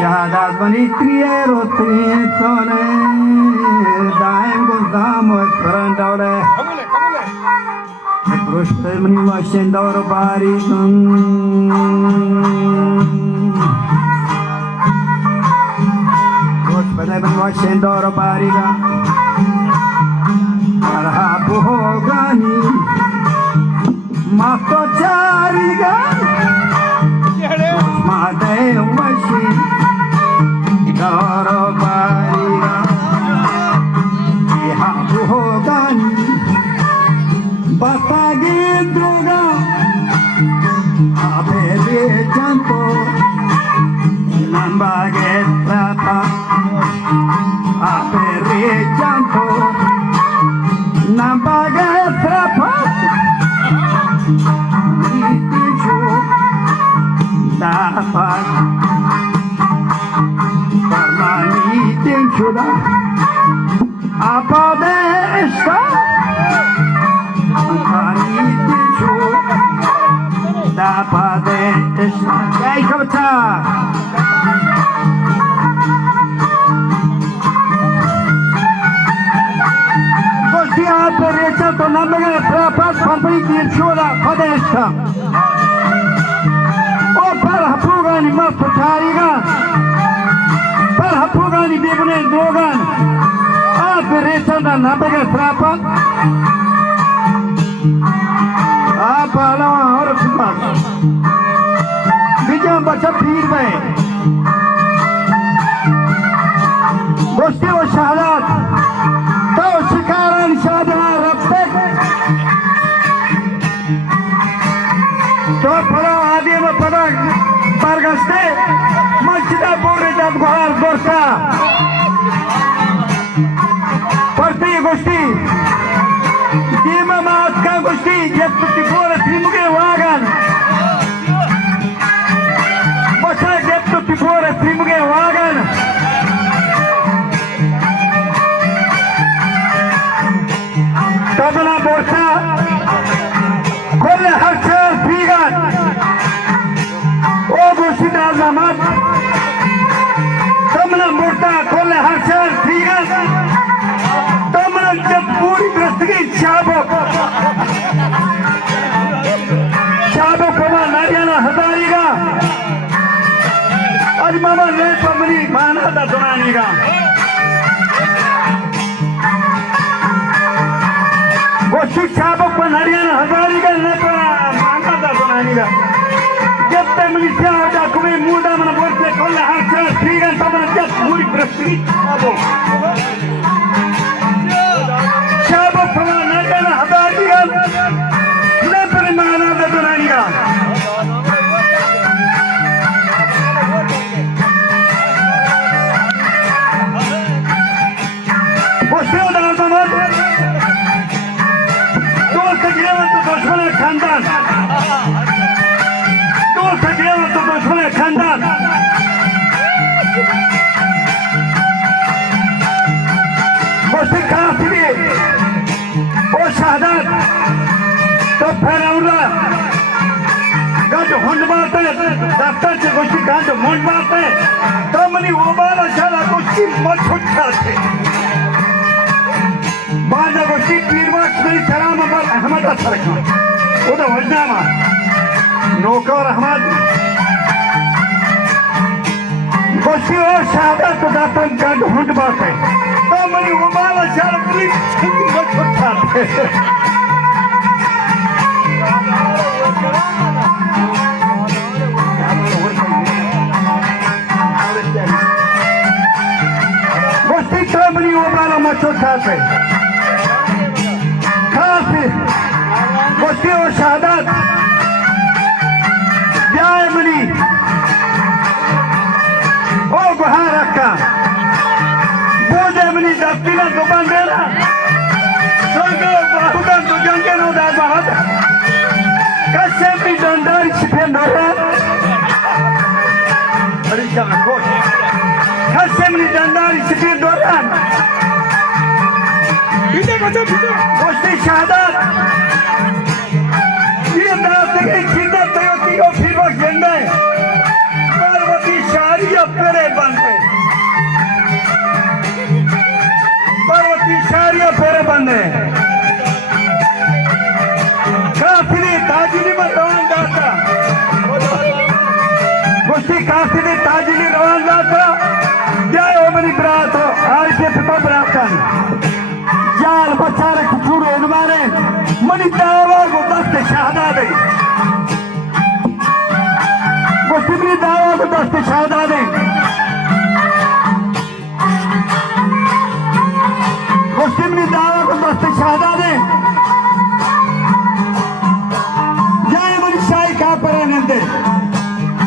شهادات بني ترير وطريطوني دائم قدام وفران دولة رشت مني ماشين دور باريكم رشت بدأ مني ماشين دور باريكم مرحبا هوغاني ما تجاريكم ما ده وشي دور باريكم مرحبا هوغاني Batagi droga, abebe janto, nambage trapa, abebe janto, nambage trapa, itichu dapat, permani itichu da, apa desa? Dapat hey kota Gosti apereza to namage trapas company tirchola kodesta O par hapugani mas pachariga par hapugani bibune dogan apereza na namage trapas पहलवान और फिर विजय बच्चा पीर में दोस्ती और शहादत तो शिकारन शाहजहां रब्बे तो पड़ा आदि में पड़ा बरगस्ते मस्जिदा बोरे जब घोर गोरसा पढ़ती गोष्ठी Dima matka gosti jettu tipore primuge wagan Basa jettu tipore primuge wagan Tabla borsa kolle har char figan O gosti da zaman Tabla borsa kolle har char figan Tabla jab puri grastgi Chabo Pama Nariana Hadariga Adimama Ne Pamani Manada Donaniga Gosu Chabo Pama Nariana Hadariga Ne Manada Donaniga Jab Pamani Chada Kume Muda Mana Borte Kolla Harcha Trigan Pamana Jab Muri Prastri Chabo Chabo Pama Nariana Hadariga Ne Manada Donaniga खानदान मुस्लिम काफिले और शहादत तो फैलाऊंगा गंज हुंड मारते दफ्तर से कुछ गंज मुंड मारते तो मनी वो बाला शाला कुछ मत छुट्टाते बांधा कुछ पीरवास मेरी सलाम पर अहमद असरका वो तो वजनामा नौकर अहमद Gosti और शहादत तो दातन गंज हुंड मारते तो मनी वो बाला शाला पुलिस मत छुट्टाते Gosti kamani वो बाला मत छुट्टाते खासी गोष्ठी और शहादत जाए मनी ओ गुहार रखा बोझे मनी दफ्तीला तो बंदेला सोगो बाहुगन तो जंगे नो दार बाहर कैसे भी दंडार छिपे नोरा अरे क्या कोश कैसे मनी दंडार छिपे नोरा इधर बच्चा पीछे गोष्ठी शहादत ये दांत के चिंता तयोती को फिर वो गेंदे पार्वती शारी अपने من دعوة قدست شهادة गोष्टी में दावा को दस्त शहादा दे गोष्टी में दावा को दस्त शहादा दे जाए मनी शाही का पर नंदे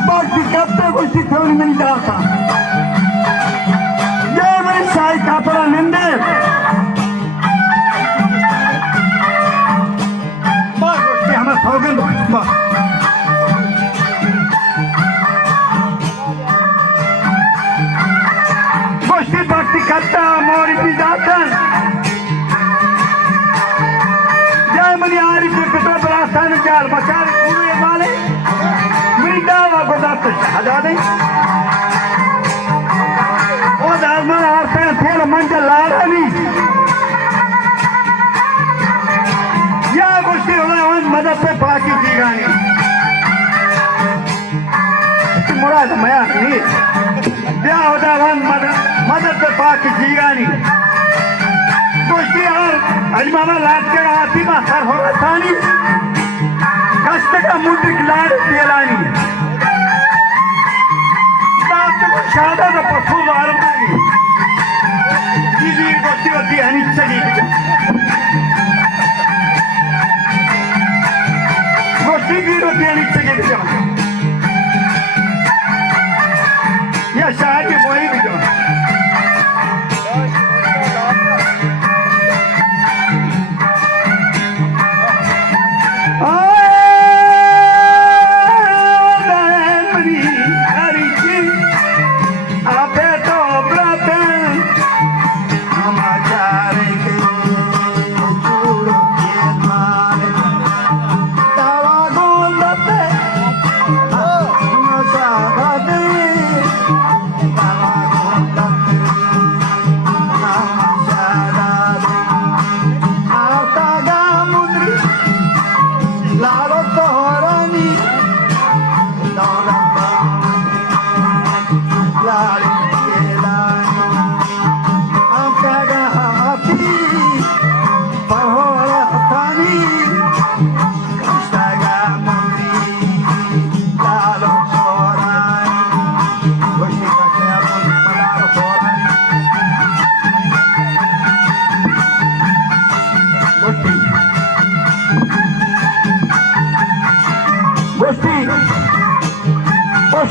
बाकी कब तक गोष्टी थोड़ी मनी दावा जाए मनी शाही का पर नंदे बात गोष्टी हमें सौगंध बात भक्ति करता मोरी भी जाता जय मनी आरिफ के पिता बरास्तान जाल बचार पूरे वाले मेरी दावा को दात शहादा दे ओ दाजमान आरते थोड़ा मंजल लारानी या गोष्टी होना मदद पे पाकी जीगानी मुराद मया नहीं क्या होता है मदद पे पाकी जीगानी गोष्टी और अलिमामा लाट के आती में हर हो रसानी कष्ट का मुद्रिक लाड़ तेलानी दात को शादा का पशु वारमानी जीवी गोष्टी होती है निश्चली गोष्टी की होती है निश्चली या शायद ये वही भी जो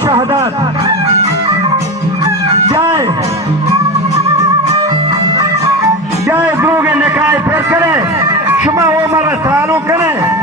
शहादत जाए जाए द्रोगे निकाय फिर करे शुमा वो मरा सालों करे